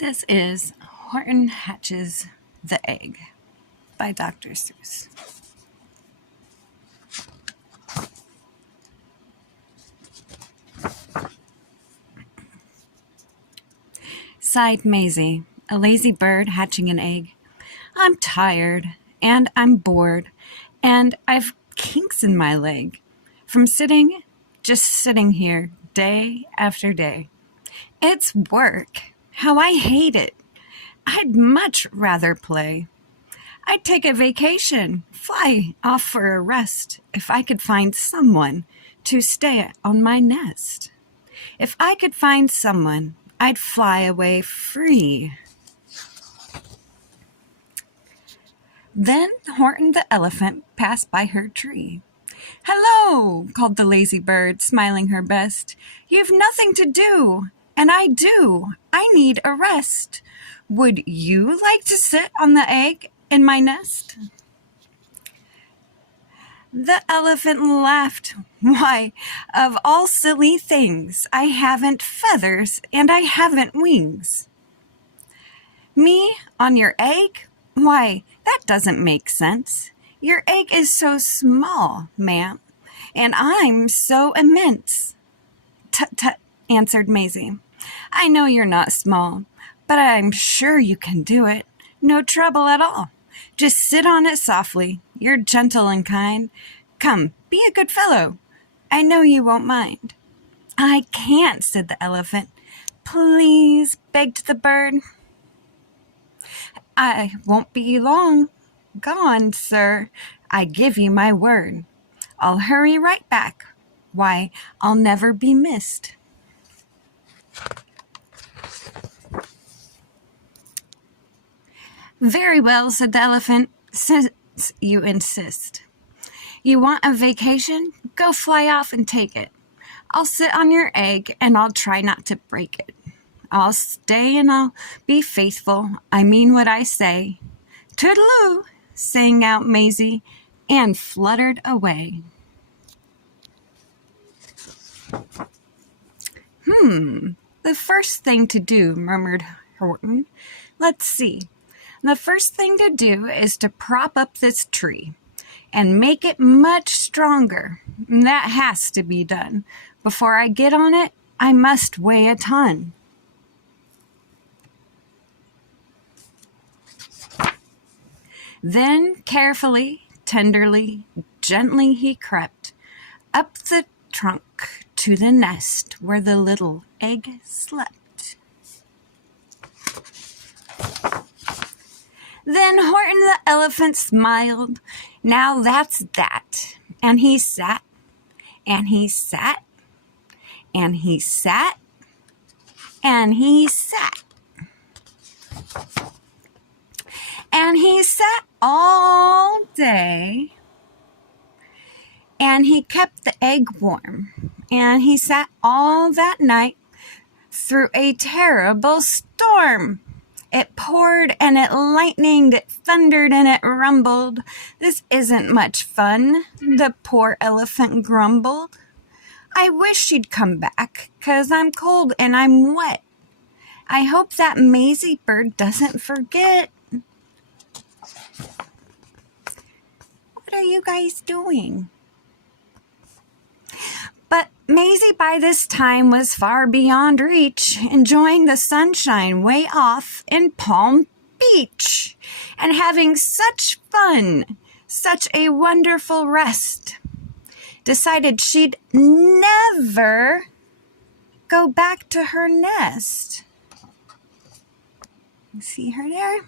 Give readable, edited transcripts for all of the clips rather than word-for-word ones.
This is Horton Hatches the Egg by Dr. Seuss. Sighed Maisie, a lazy bird hatching an egg. I'm tired, and I'm bored, and I've kinks in my leg from just sitting here, day after day. It's work. How I hate it. I'd much rather play. I'd take a vacation, fly off for a rest, if I could find someone to stay on my nest. If I could find someone, I'd fly away free. Then Horton the elephant passed by her tree. "Hello," called the lazy bird, smiling her best. "You've nothing to do, and I do. I need a rest. Would you like to sit on the egg in my nest?" The elephant laughed. "Why, of all silly things, I haven't feathers and I haven't wings." "Me on your egg? Why, that doesn't make sense. Your egg is so small, ma'am, and I'm so immense." "Tut, tut," answered Maisie. "I know you're not small, but I'm sure you can do it. No trouble at all. Just sit on it softly. You're gentle and kind. Come, be a good fellow. I know you won't mind." "I can't," said the elephant. "Please," begged the bird. "I won't be long gone, sir. I give you my word. I'll hurry right back. Why, I'll never be missed." "Very well," said the elephant, "since you insist. You want a vacation? Go fly off and take it. I'll sit on your egg and I'll try not to break it. I'll stay and I'll be faithful. I mean what I say." "Toodaloo," sang out Maisie, and fluttered away. The first thing to do," murmured Horton. "Let's see. The first thing to do is to prop up this tree and make it much stronger. That has to be done. Before I get on it, I must weigh a ton." Then carefully, tenderly, gently he crept up the trunk to the nest where the little egg slept. Then Horton the elephant smiled. "Now that's that." And he sat, and he sat, and he sat, and he sat. And he sat all day, and he kept the egg warm, and he sat all that night through a terrible storm. It poured and it lightened, it thundered and it rumbled. "This isn't much fun," the poor elephant grumbled. "I wish she'd come back, 'cause I'm cold and I'm wet. I hope that Maisie bird doesn't forget." What are you guys doing? But Maisie by this time was far beyond reach, enjoying the sunshine way off in Palm Beach, and having such fun, such a wonderful rest. Decided she'd never go back to her nest. You see her there?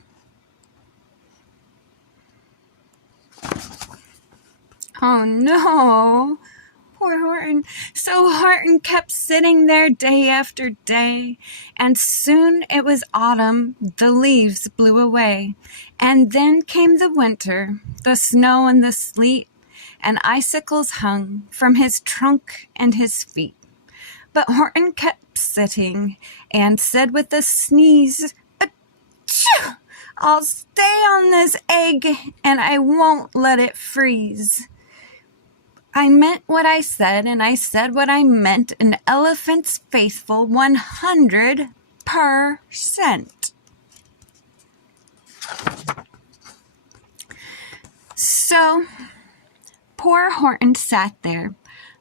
Oh no! Poor Horton. So Horton kept sitting there day after day, and soon it was autumn. The leaves blew away, and then came the winter, the snow and the sleet, and icicles hung from his trunk and his feet. But Horton kept sitting, and said with a sneeze, "Achoo! I'll stay on this egg, and I won't let it freeze. I meant what I said, and I said what I meant. An elephant's faithful 100%." So poor Horton sat there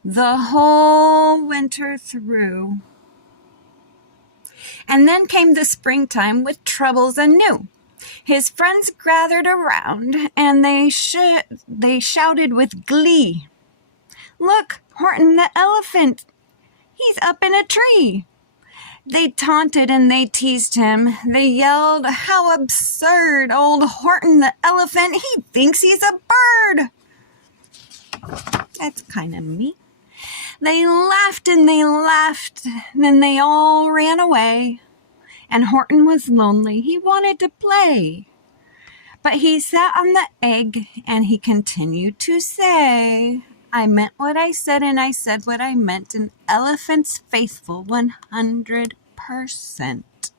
the whole winter through. And then came the springtime with troubles anew. His friends gathered around, and they shouted with glee, "Look, Horton the elephant! He's up in a tree!" They taunted and they teased him. They yelled, "How absurd! Old Horton the elephant, he thinks he's a bird!" That's kind of me. They laughed and they laughed, then they all ran away. And Horton was lonely. He wanted to play. But he sat on the egg and he continued to say, "I meant what I said and I said what I meant. An elephant's faithful 100%.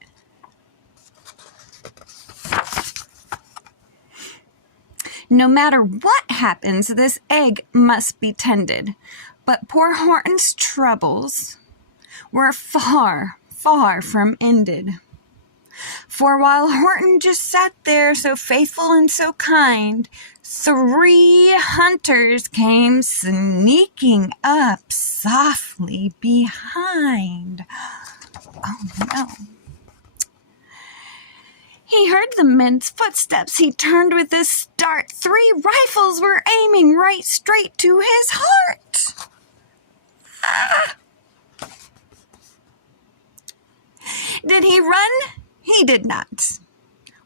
No matter what happens, this egg must be tended. But poor Horton's troubles were far, far from ended. For while Horton just sat there so faithful and so kind, 3 hunters came sneaking up softly behind. Oh no. He heard the men's footsteps. He turned with a start. 3 rifles were aiming right straight to his heart. Ah! Did he run? He did not.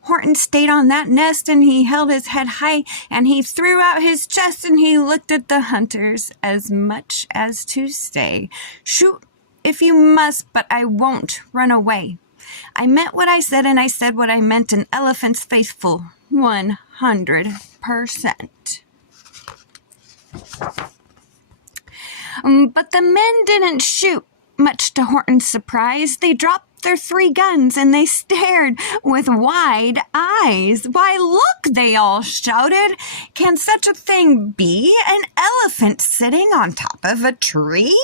Horton stayed on that nest and he held his head high and he threw out his chest and he looked at the hunters as much as to say, "Shoot if you must, but I won't run away. I meant what I said and I said what I meant. An elephant's faithful 100%. But the men didn't shoot, much to Horton's surprise. They dropped their 3 guns and they stared with wide eyes. "Why, look," they all shouted. "Can such a thing be? An elephant sitting on top of a tree?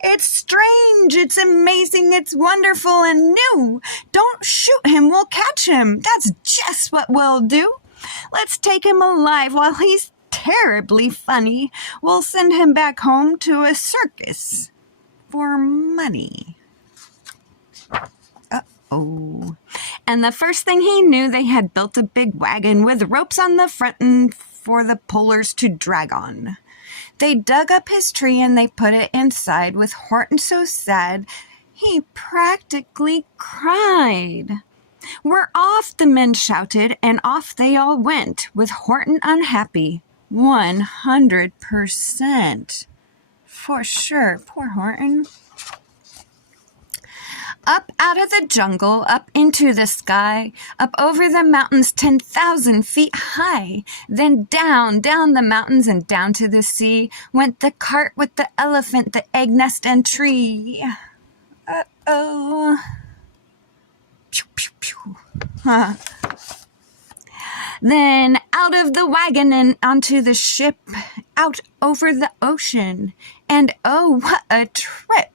It's strange, it's amazing, it's wonderful and new. Don't shoot him, we'll catch him. That's just what we'll do. Let's take him alive while he's terribly funny. We'll send him back home to a circus for money." Uh-oh. And the first thing he knew, they had built a big wagon with ropes on the front and for the pullers to drag on. They dug up his tree and they put it inside, with Horton so sad he practically cried. "We're off," the men shouted, and off they all went, with Horton unhappy 100%. For sure, poor Horton. Up out of the jungle, up into the sky, up over the mountains 10,000 feet high. Then down, down the mountains and down to the sea went the cart with the elephant, the egg nest and tree. Uh-oh. Pew, pew, pew. Huh. Then out of the wagon and onto the ship, out over the ocean. And oh, what a trip!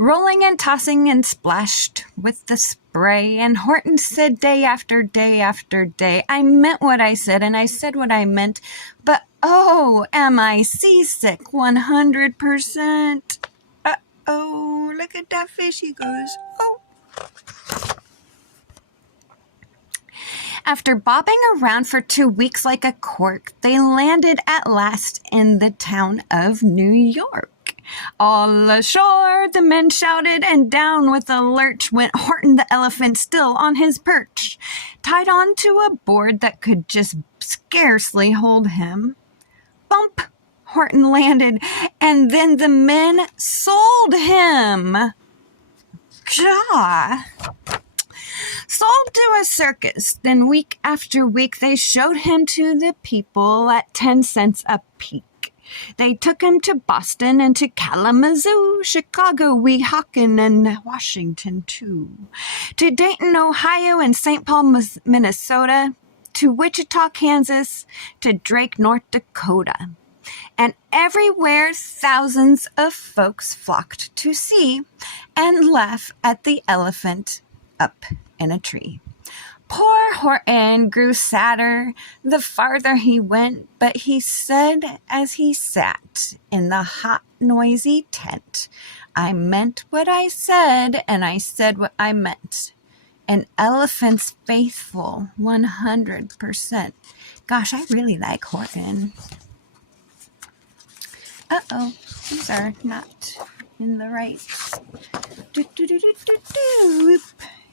Rolling and tossing and splashed with the spray. And Horton said day after day after day, "I meant what I said and I said what I meant. But oh, am I seasick 100%. Uh-oh, look at that fish," he goes. "Oh." After bobbing around for 2 weeks like a cork, they landed at last in the town of New York. "All ashore," the men shouted, and down with a lurch went Horton the elephant, still on his perch, tied on to a board that could just scarcely hold him. Bump! Horton landed, and then the men sold him. Gah! Sold to a circus. Then week after week they showed him to the people at 10 cents a peek. They took him to Boston and to Kalamazoo, Chicago, Weehawken, and Washington, too. To Dayton, Ohio, and St. Paul, Minnesota. To Wichita, Kansas. To Drake, North Dakota. And everywhere thousands of folks flocked to see and laugh at the elephant up in a tree. Poor Horton grew sadder the farther he went, but he said as he sat in the hot, noisy tent, I meant what I said, and I said what I meant. An elephant's faithful 100%. Gosh, I really like Horton. Uh-oh, these are not in the right.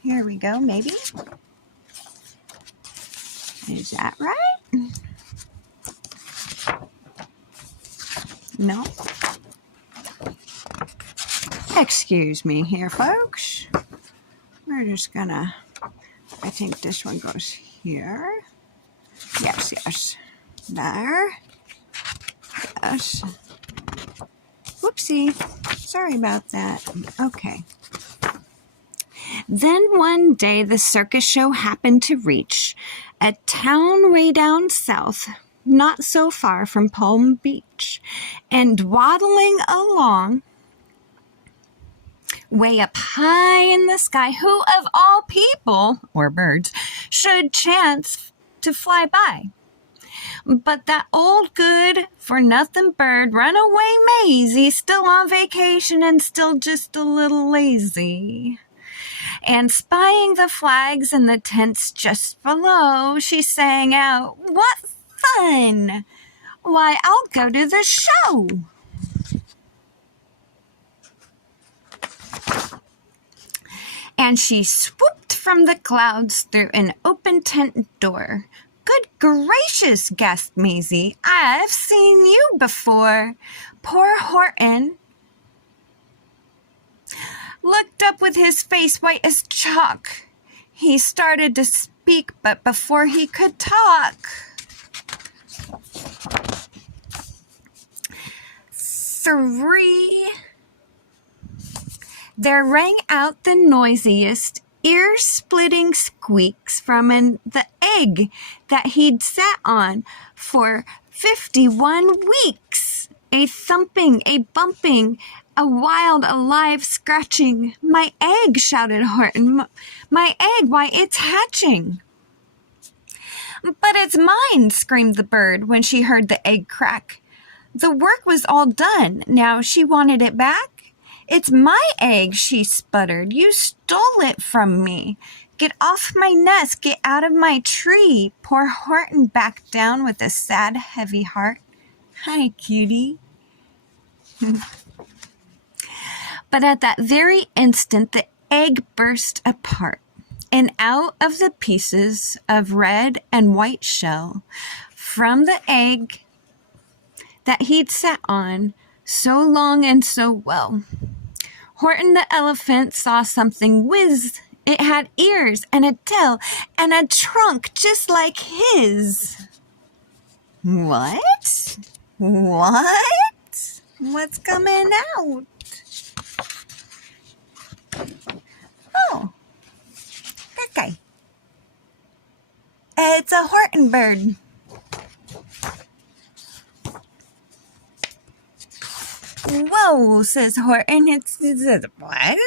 Here we go, maybe. Is that right? No. Excuse me here, folks. We're just gonna, I think this one goes here. Yes. There. Yes. Whoopsie. Sorry about that. Okay. Then one day the circus show happened to reach a town way down south, not so far from Palm Beach, and waddling along way up high in the sky, who of all people, or birds, should chance to fly by? But that old good-for-nothing bird, runaway Maisie, still on vacation and still just a little lazy. And spying the flags in the tents just below, she sang out, "What fun! Why, I'll go to the show." And she swooped from the clouds through an open tent door. "Good gracious," gasped Maisie, "I've seen you before." Poor Horton looked up with his face white as chalk. He started to speak, but before he could talk, there rang out the noisiest, ear-splitting squeaks from the egg that he'd sat on for 51 weeks. A thumping, a bumping, a wild, alive scratching. "My egg," shouted Horton. "My egg, why, it's hatching." "But it's mine," screamed the bird when she heard the egg crack. The work was all done. Now she wanted it back. "It's my egg," she sputtered. "You stole it from me. Get off my nest. Get out of my tree." Poor Horton backed down with a sad, heavy heart. "Hi, cutie." But at that very instant, the egg burst apart, and out of the pieces of red and white shell from the egg that he'd sat on so long and so well, Horton the elephant saw something whiz. It had ears and a tail and a trunk just like his. What? What's coming out? Oh, that guy. It's a Horton bird. "Whoa," says Horton. It's what?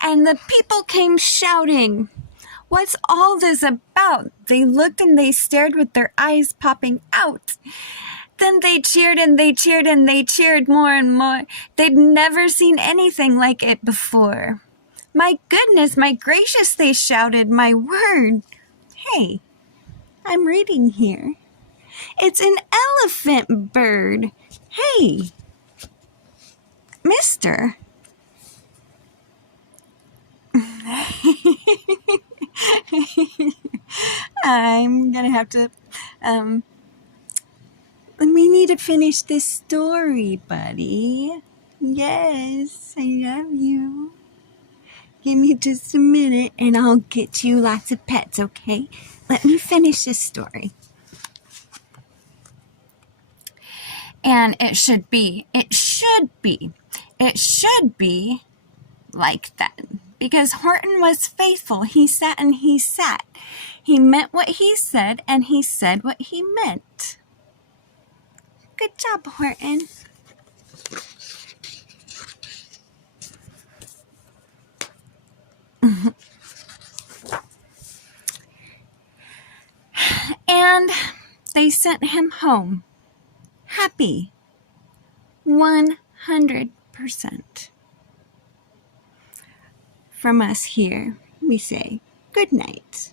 And the people came shouting, "What's all this about?" They looked and they stared with their eyes popping out. Then they cheered and they cheered and they cheered more and more. They'd never seen anything like it before. "My goodness, my gracious," they shouted, "my word." Hey, I'm reading here. It's an elephant bird. Hey, mister. I'm gonna have to, we need to finish this story, buddy. Yes, I love you. Give me just a minute and I'll get you lots of pets, okay? Let me finish this story. And it should be like that. Because Horton was faithful. He sat and he sat. He meant what he said and he said what he meant. Good job, Horton. And they sent him home, happy, 100%. From us here, we say good night.